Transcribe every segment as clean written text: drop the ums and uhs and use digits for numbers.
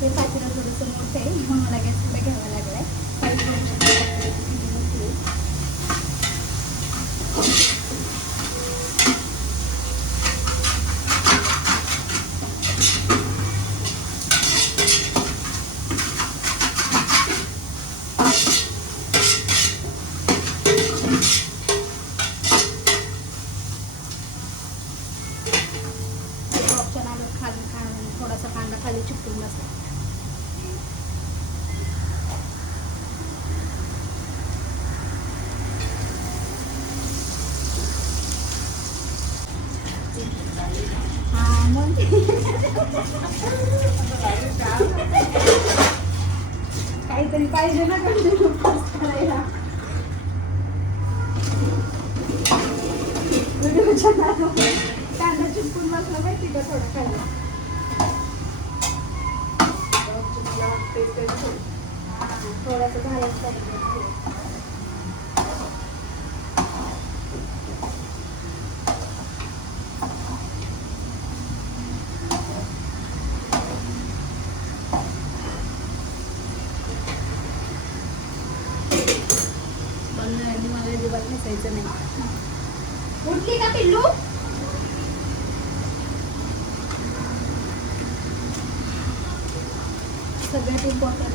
ते पातेलं थोडंसं मोठं आहे म्हणून मला गॅस पुढे घ्यावा लागलाय. थोडासा कांदा खाली चिपकून बसला. हा मग काहीतरी पाहिजे ना करायला. कांदा चिपकून बसला माहिती का थोडा खायला. थोडासा घालायचं पाहिजे. मला अजिबात नसायचं नाही. उठली का पिल्लू? सगळ्यात इम्पॉर्टंट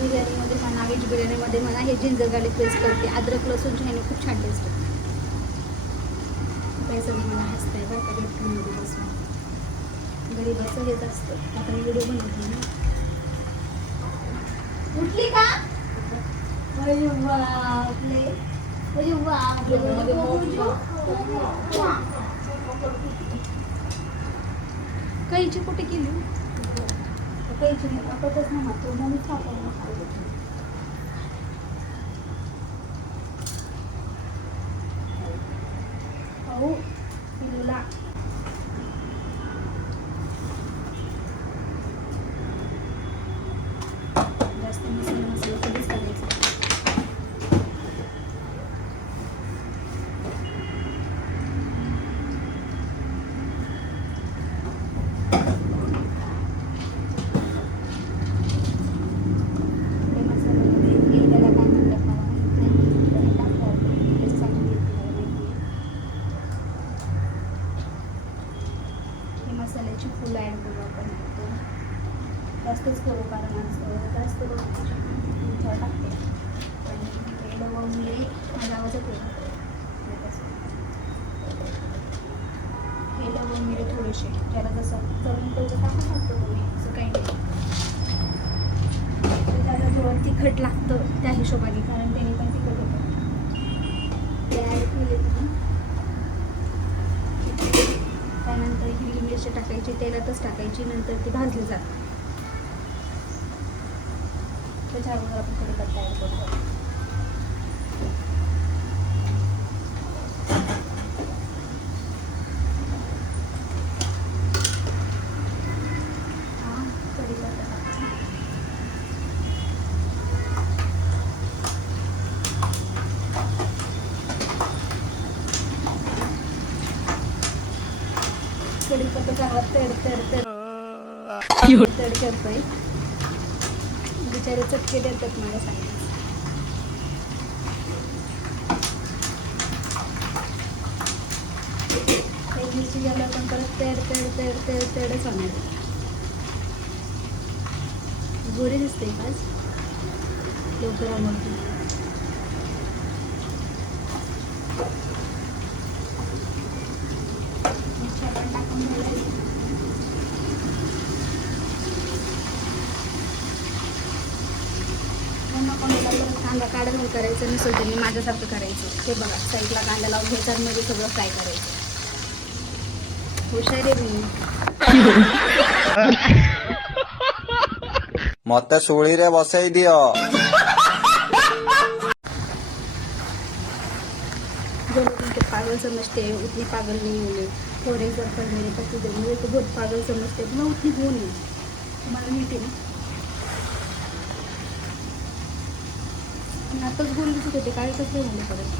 बिर्याणीमध्ये म्हणा, व्हेज बिर्याणीमध्ये म्हणा, हे जिंजर गार्लिक पेस्ट करते. अद्रक लसूणची ह्याने खूप छान टेस्ट आहे. काय सगळं मला हसतंय बरं का गटकीमध्ये बसून. गरीबाचं हेच असतं. आता मी व्हिडिओ बनवते ना. उठली का? अरे बापरे, अरे बापरे. कैची कुठे केली? कैची नाही टाकतच ना, तो म्हणून सापडला. हो पिलूला जास्त मसाला कधीच करायचा. मसाल्याची फुलं ॲड करू आपण. जास्तच करू कारण आज जास्त टाकते. पण हे लवंग मिरे माझा आवाज येतो. हे लवंग मिरे थोडेसे त्याला जसं चवीन तेवढं टाकू शकतो तुम्ही, असं काही नाही. त्याला जेव्हा तिखट लागतं त्या हिशोबाने, कारण त्याने पण तिखट होतं. ते ॲड केले. त्यानंतर हिरवी मिरची टाकायची, तेलातच टाकायची, नंतर ती भाजली जाते. त्याच्यावर आपण कढीपत्ता ॲड करतो. कढीपत्ता चांगला तड करतोय. बिचारे चटके देतात मला सांगितलं. मिरची गेला पण परत तेडच होणार. गोरी दिसते काच लवकर आवडते. मिरची आपण टाकून घालायची. कांदा काढून करायचं नसेल त्यांनी माझ्यासारखं करायचं. ते बघा साईडला कांदा लावून घ्यायचा, मध्ये सगळं फ्राय करायचं. हुशार आहे मी. मत सुळीरे बसई दियो. जो लोग उनके पागल समझते हैं उतनी पागल नहीं होंगे. फॉर एग्जाम्पल मेरे पति देव मुझे तो बहुत पागल समझते हैं, मैं उतनी हूँ नहीं. तुम्हाला माहिती ना. आताच बोललीच होते काय कसं झालं परत.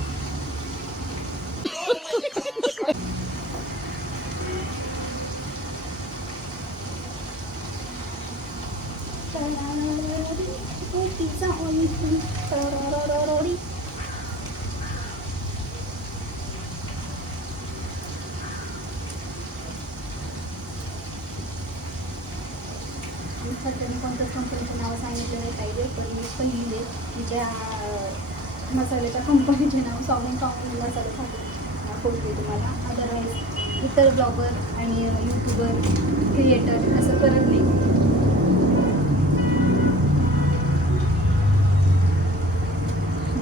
सध्याने कोणत्याच कंपनीचं नाव सांगितलं नाही पाहिजे, पण मी पण लिहिले की ज्या मसाल्याच्या कंपनीचे नाव स्वामी मसाल्यासाठी दाखवते तुम्हाला. अदरवाईज इतर ब्लॉगर आणि यूट्यूबर क्रिएटर असं करत नाही.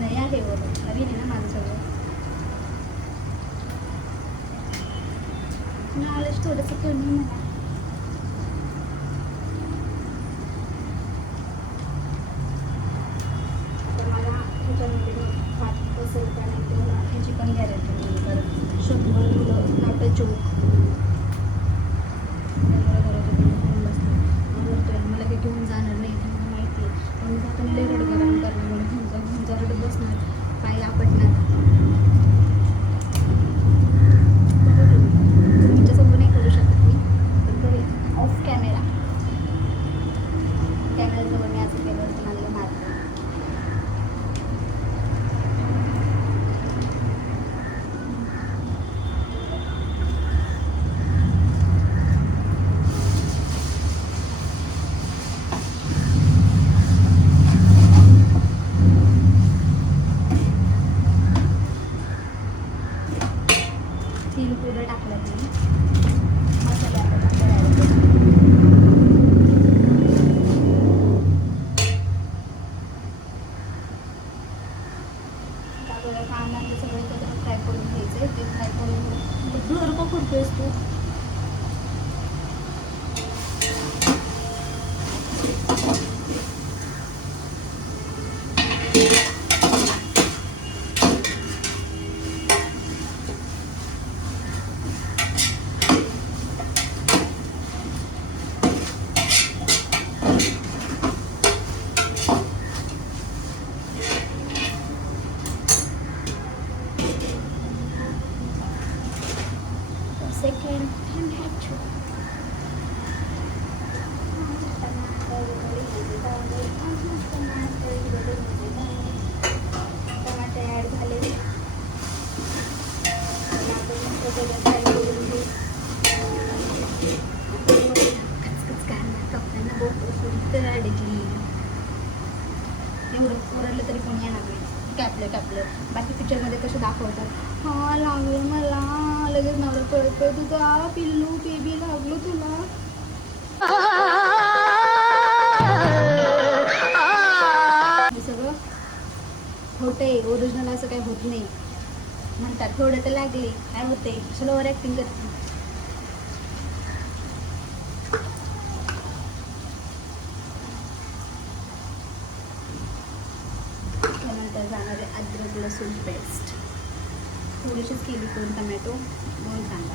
नाही आहे व नवीन आहे ना माझं सगळं. नॉलेज थोडंसं कमी मला. असेल का नाही तेवढा ह्याची पण गॅरंटी नाही. कारण 100 मुलं नॉट अ जोक. त्यामुळे घरात घेऊन बसतात बोलतोय मला काही घेऊन जाणार नाही त्यांना माहिती आहे. पण जाताना लई रडगाण करणार मला घेऊन जा रडत बसणार पाय आपटणार. तुमच्यासमोर नाही करू शकत मी, पण तरी ऑफ कॅमेराजवळ मी असं केलं तर मला मारतो. तीन पुढं टाकलं मी मसाले आता ॲड करू. त्याबरोबर कांदा सगळं एकत्र फ्राय करून घ्यायचं आहे. ते फ्राय करून ब्लर का करतोयस तू? सेकंड टमाटे ॲड झाले. एवढं ओरडलं तरी कोणी येणार नाही. कॅपलं बाकी पिक्चरमध्ये कसं दाखवतात, हा लागलं मला लगेच नवरा कळतं तुझा पिल्लू बेबी लागलो तुला. हे सगळं खोटं आहे. ओरिजिनल असं काही होत नाही. म्हणतात थोडं तर लागले काय होते, कशाला ओव्हर ॲक्टिंग करते. त्यानंतर जाणार आहे अद्रक लसूण पेस्ट. थोडीशीच केली, 2 टमॅटो 2 कांदा.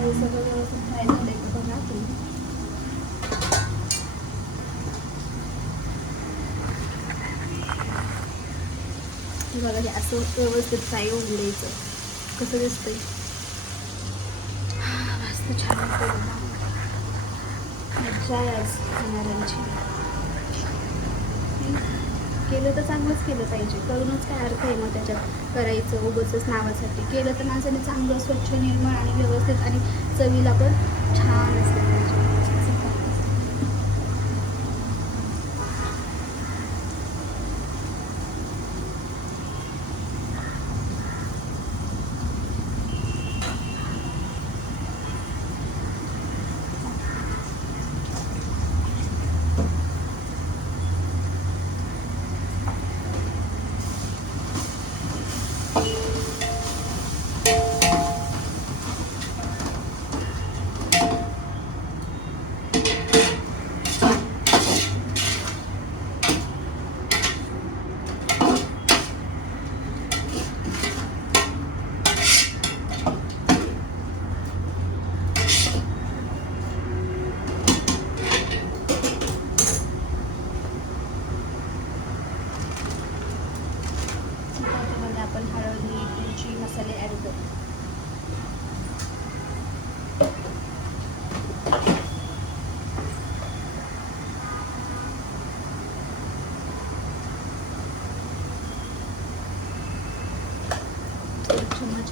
हे सगळं व्यवस्थित फ्राय झालं आहे बघा तुम्ही. बघा हे असं व्यवस्थित फ्राय होऊन द्यायचं. कसं दिसतंय मस्त छान होतं. मज्जा आहे आज खाणाऱ्यांची. केलं तर चांगलंच केलं पाहिजे. करूनच काय अर्थ आहे मग त्याच्यात करायचं उगाचच नावासाठी. केलं तर माणसाने चांगलं स्वच्छ निर्मळ आणि व्यवस्थित आणि चवीला पण छान असलं पाहिजे.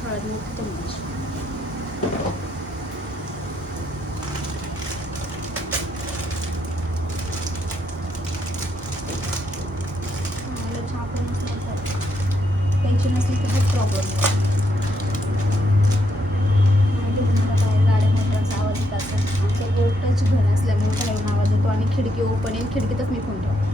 हळद मोठा चम्मच. चहा पण नसलं तर टेन्शन नसली तर खूप प्रॉब्लेम आहे. माहिती तुम्हाला बाहेर गाड्या मोटरांचा आवाज येत असेल. आमचं गोटच घर असल्यामुळे बाहेरून आवाज येतो आणि खिडकी ओपन आहे, खिडकीतच मी फोन ठेवतो.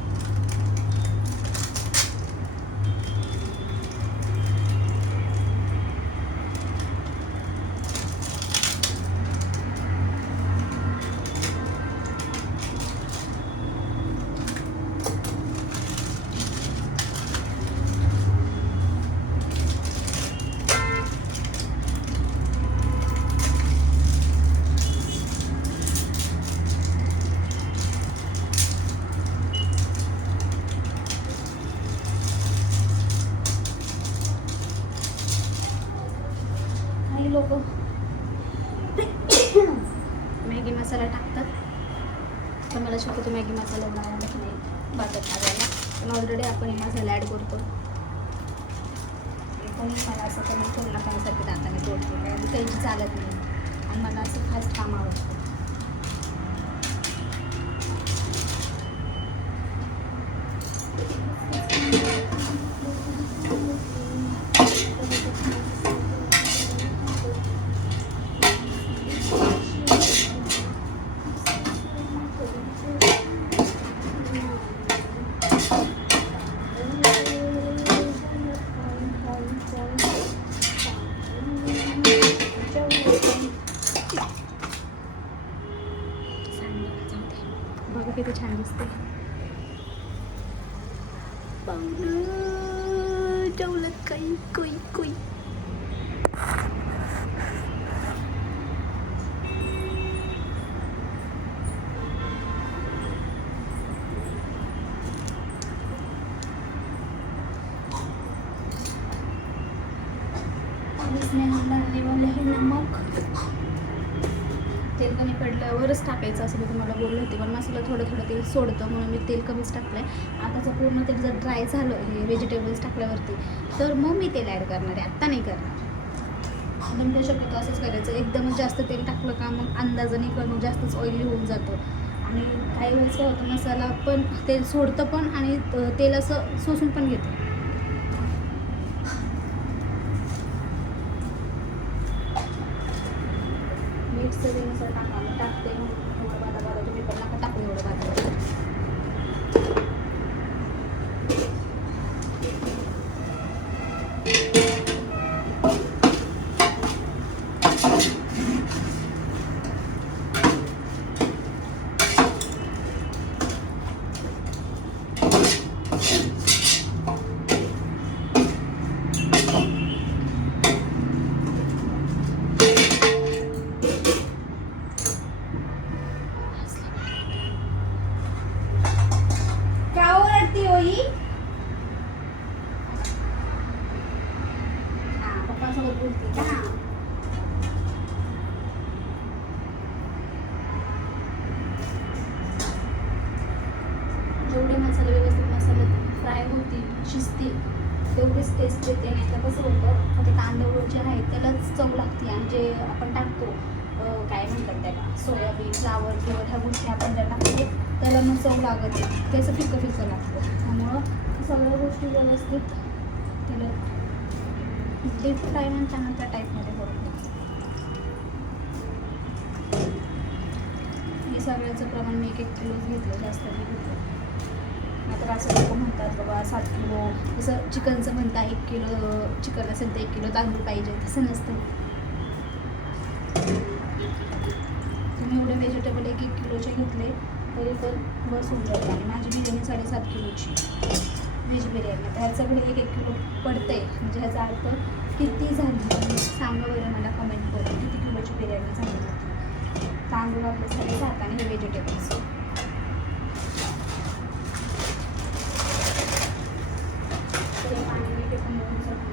काही लोक मॅगी मसाला टाकतात, पण मला शक्यतो मॅगी मसाला एवढा आवडत नाही भातात टाकायला. पण ऑलरेडी आपण हे मसाला ॲड करतो. कोणी मला असं कमी करू नका सारखं दाताने तोडतो, कारण त्यांची चालत नाही आणि मला असं फास्ट काम आवडतं. बघा किती छान दिसते. जेवलत काही कोई कोई. इसमें हम डालने वाले हैं नमक. तेल कमी पडल्यावरच टाकायचं असं मी तुम्हाला बोलले होते, पण मसाला थोडं थोडं तेल सोडतं म्हणून मी तेल कमीच टाकलं आहे. आता जर पूर्ण तेल जर ड्राय झालं हे व्हेजिटेबल्स टाकल्यावरती तर मग मी तेल ॲड करणार आहे, आत्ता नाही करणार. एकदम ते शक्यतो असंच करायचं. एकदमच जास्त तेल टाकलं का मग अंदाजाने कमी जास्तच ऑइली होऊन जातं आणि काही वेळेस काय होतं मसाला पण तेल सोडतं पण आणि तेल असं शोषून पण घेतं. मीठ चवीनुसार टाका. मी टाकते मग तुम्हाला बादा तुम्ही पण नका टाकू एवढं बादा. पप्पासोबत बोलते का? जेवढे मसाले व्यवस्थित मसाले फ्राय होतील शिजतील तेवढीच टेस्ट येते. नाही तर कसं होतं ते तांदूळ जे आहे त्यालाच चव लागते आणि जे आपण टाकतो काय म्हणतात त्याला सोयाबीन फ्लावर किंवा ह्या गोष्टी आपण ज्या टाकतो त्याला मग चव लागत नाही, त्याचं फिक्कं फिक्कं लागतं. त्यामुळं सगळ्या गोष्टी व्यवस्थित त्याला डीप फ्राय म्हणताना त्या टाईपमध्ये करून हे सगळ्याचं प्रमाण मी 1-1 किलोच घेतलं, जास्त नाही घेतलं. नाहीतर असं लोक म्हणतात बाबा 7 किलो, जसं चिकनचं म्हणता 1 किलो चिकन असेल तर 1 किलो तांदूळ पाहिजे, तसं नसतं. तुम्ही एवढे व्हेजिटेबल 1-1 किलोचे घेतले तरी पण बस होऊन जाईल. आणि माझी बिर्याणी 7.5 किलोची व्हेज बिर्याणी, तर ह्याचं सगळं 1-1 किलो पडतंय. म्हणजे ह्याचा अर्थ किती झाली सांगा बरं मला कमेंट करून, किती किलोची बिर्याणी झाली होती. तांदूळ आपले 7.5 आणि हे व्हेजिटेबल्स. पाणी मी फेकून देऊन सगळं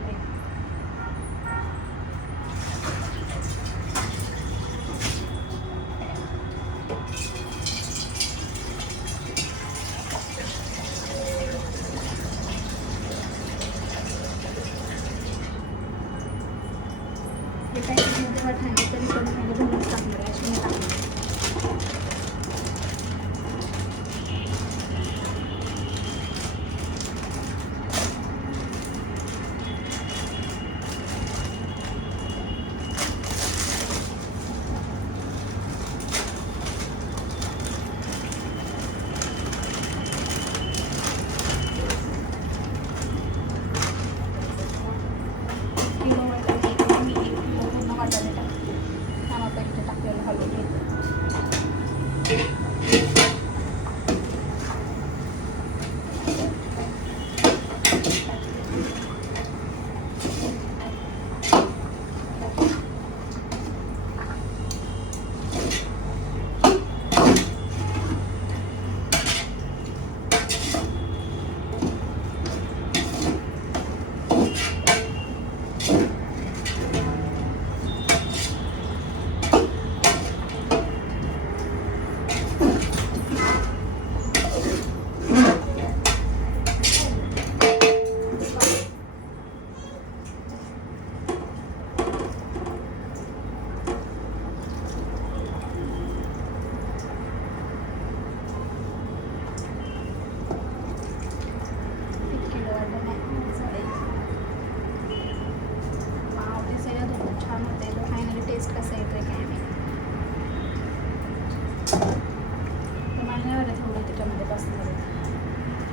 तर मला नाही वाटत एवढं त्याच्यामध्ये बसणार आहे.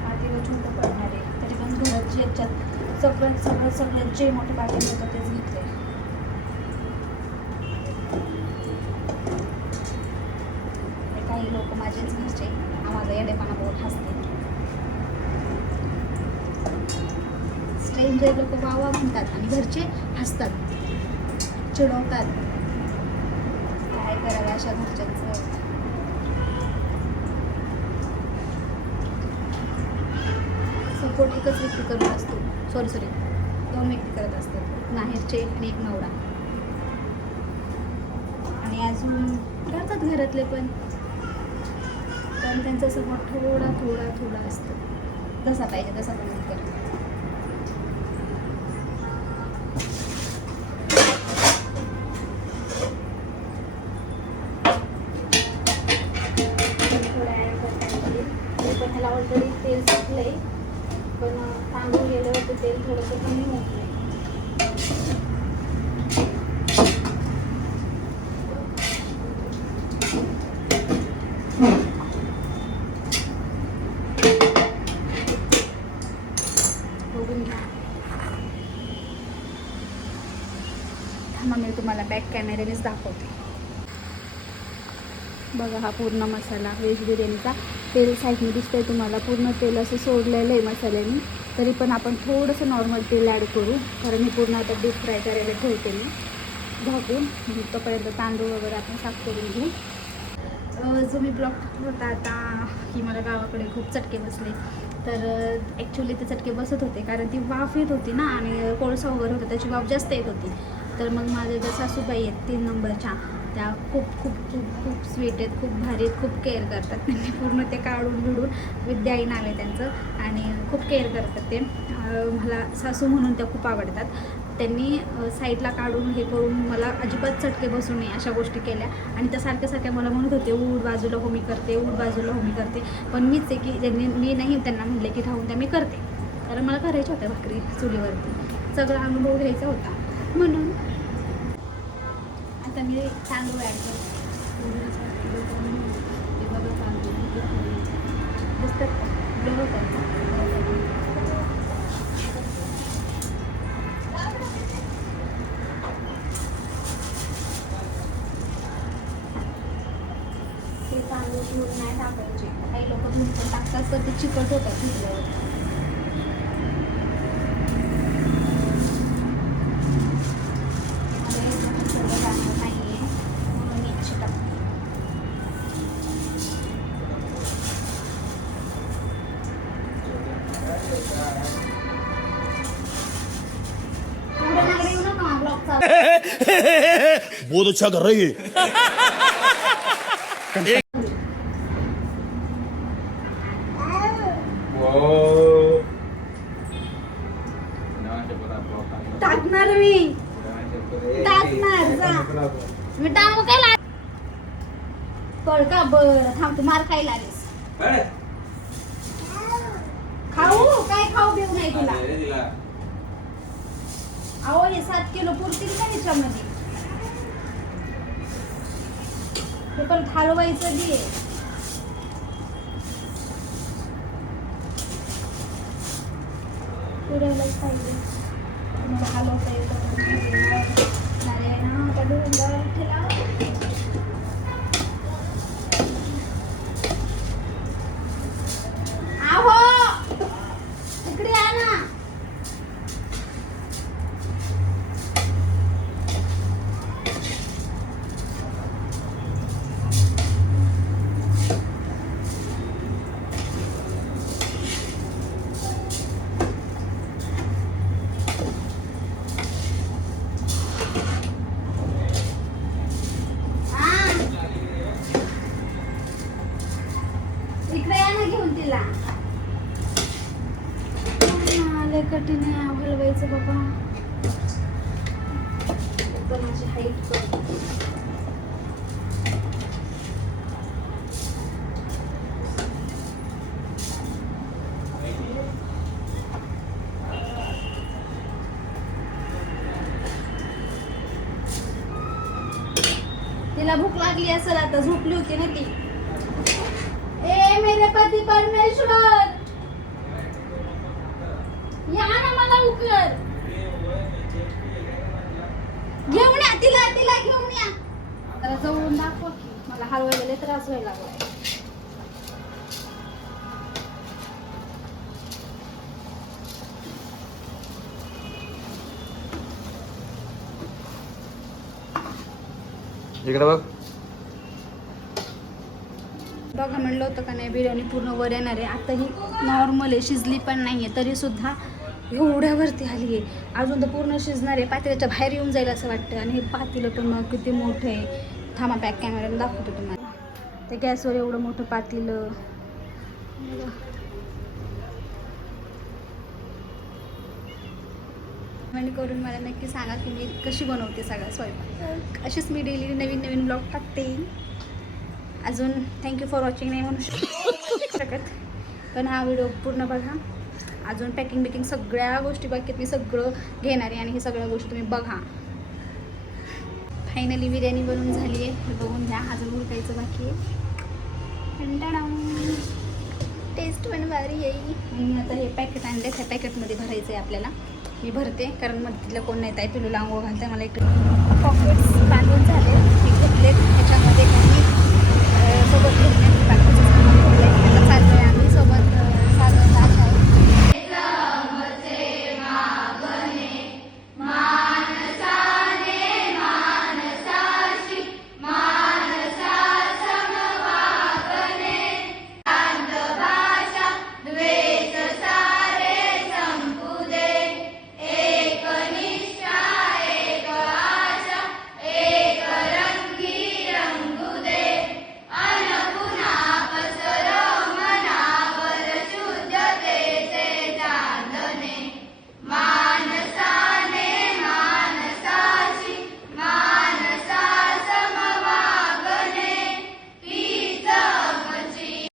पातेलं छोटं पडणार आहे. तरी पण घरात जे याच्यात सगळ्यात जे मोठे पातेलं होतं तेच घेतले. काही लोक माझेच घरचे आम्हाला येडेपणा बहुत हसते. स्ट्रेंजर लोक वावा म्हणतात आणि घरचे हसतात, चिडवतात. काय करावं अशा घरच्यांचं. सपोर्ट एकच व्यक्ती करत असतो, सॉरी 2 व्यक्ती करत असतात, माहेरचे आणि एक नवरा. आणि अजून करतात घरातले पण त्यांचा सपोर्ट थोडा असतो. जसा पाहिजे तसा पण नाही करत. पण ह्याला ऑलरेडी तेल सुटलंय, पण तांदूळ गेल्यावर ते तेल थोडंसं कमी होतलंय. बघून घ्या. थांबा मी तुम्हाला बॅक कॅमेऱ्यानेच दाखवते. बघा हा पूर्ण मसाला व्हेज बिर्याणीचा तेल साईडने दिसतंय तुम्हाला. पूर्ण तेल असं सोडलेलं आहे मसाल्याने. तरी पण आपण थोडंसं नॉर्मल तेल ॲड करू, कारण मी पूर्ण आता डीप फ्राय करायला ठेवते मी झाकून. तोपर्यंत तांदूळ वगैरे आपण साफ करून घेऊ. जो मी ब्लॉग टाकला होता आता की मला गावाकडे खूप चटके बसले, तर ॲक्च्युली ते चटके बसत होते कारण ती वाफ येत होती ना, आणि कोळसा वगैरे होता त्याची वाफ जास्त येत होती. तर मग माझ्या ज्या सासूबाई आहेत 3 नंबरच्या, त्या खूप खूप खूप खूप स्वीट आहेत, खूप भारी आहेत, खूप केअर करतात. त्यांनी पूर्ण ते काढून बिडून विद्याई नाव आहे त्यांचं, आणि खूप केअर करतात ते. मला सासू म्हणून त्या खूप आवडतात. त्यांनी साईडला काढून हे करून मला अजिबात चटके बसू नये अशा गोष्टी केल्या. आणि त्या सारख्या मला म्हणत होते उड बाजूला हो मी करते, उड बाजूला हो मी करते. पण मीच आहे की ज्यांनी मी नाही त्यांना म्हणले की राहून त्या मी करते, कारण मला करायच्या होत्या भाकरी चुलीवरती. सगळा अनुभव घ्यायचा होता म्हणून. आता मी तांदूळ ॲड करते. दिसतात का ब्लो होतात. ते तांदूळ धुवून नाही टाकायचे. काही लोक धुवून पण टाकतात, तर ते चिकट होतात धुतल्यावर. बहुत अच्छा कर रही है। टाकणार मी टाकणार जा मी टाकू काय लाग कळ का. बरं थांब, तू मार खायला आलीस. खाऊ काय खाऊ देऊ नाही तुला. अहो हे 7 किलो पुरतील का ह्याच्यामध्ये. हे पण हलवायचं दे. पुरायलाच पाहिजे. हलवता येतं नारायणा कडून ठेला. आहो इकडे या ना. इकडे या ना घेऊन तिला. लय कठीण आहे हलवायचं बाबा. माझी हाईट कर. तिला भूक लागली असेल, आता झोपली होती ना ती. हे मेरे पती परमेश्वर, या ना मला उकर घेऊन या, तिला घेऊन या. जरा जवळून दाखव की, मला हलवायला लय त्रास व्हायला लागलाय. इकडे बघ. बघा म्हणलं होतं का नाही, बिर्याणी पूर्ण वर येणार आहे. आता ही नॉर्मल आहे, शिजली पण नाही आहे, तरी सुद्धा एवढ्यावरती आली आहे. अजून तर पूर्ण शिजणार आहे, पातेल्याच्या बाहेर येऊन जाईल असं वाटतं. आणि हे पातेलं पण मग किती मोठं आहे. थांबा, बॅक कॅमेऱ्याला दाखवतो तुम्हाला. ते गॅसवर एवढं मोठं पातेलं. कमेंट करून मला नक्की सांगा की मी कशी बनवते सगळा स्वयंपाक. अशीच मी डेली नवीन ब्लॉग टाकते. अजून थँक्यू फॉर वॉचिंग नाही म्हणू शकत, पण हा व्हिडिओ पूर्ण बघा. अजून पॅकिंग सगळ्या गोष्टी बाकी आहेत, मी सगळं घेणार आहे आणि हे सगळ्या गोष्टी तुम्ही बघा. फायनली बिर्याणी बनवून झाली आहे, हे बघून घ्या. अजून उरकायचं बाकी आहे. टेस्ट पण भारी आहे. आणि आता हे पॅकेट आणले, त्या पॅकेटमध्ये भरायचं आहे आपल्याला. मी भरते, कारण मग तिथलं कोण नाही आहे, पिलूला आंघोळ घालते. मला इकडे पॉकेट्स बांधून झाले, मी घेतले. त्याच्यामध्ये